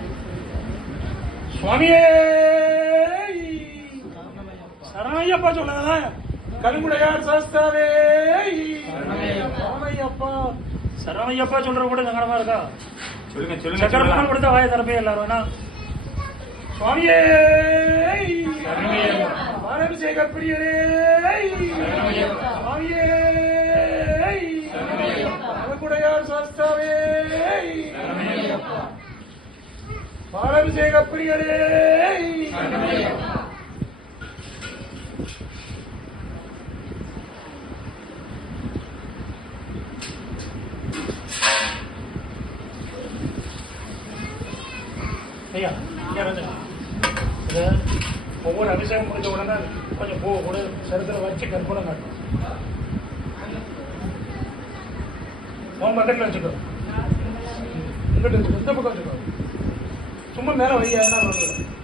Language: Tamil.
சுவாமியே சரணையப்பா சொன்னதா கருங்குடையார் சாஸ்தாவே சரணையப்பா சரணையப்பா சொல்ற கூட சங்கடமா இருக்கா? சொல்லுங்க சொல்லுங்க. சக்கரப்பான் கொடுத்த வாய தரப்பே எல்லாரும் வேணா. சுவாமியே பாலாபிஷேக பிரியரே சுவாமியே கருங்குடையார் சாஸ்தாவே பாலாபிஷேக பிரியரே ஐயா ஒவ்வொரு அபிஷேகம் முடிஞ்ச உடனே கொஞ்சம் பூ கூட சரித்திர வச்சு கற்பனை காட்டும். உன் பக்கத்தில் வச்சுக்கோ, இங்கிட்ட இந்த பக்கம் வச்சுக்கோ, சும்மா மேலே வையா.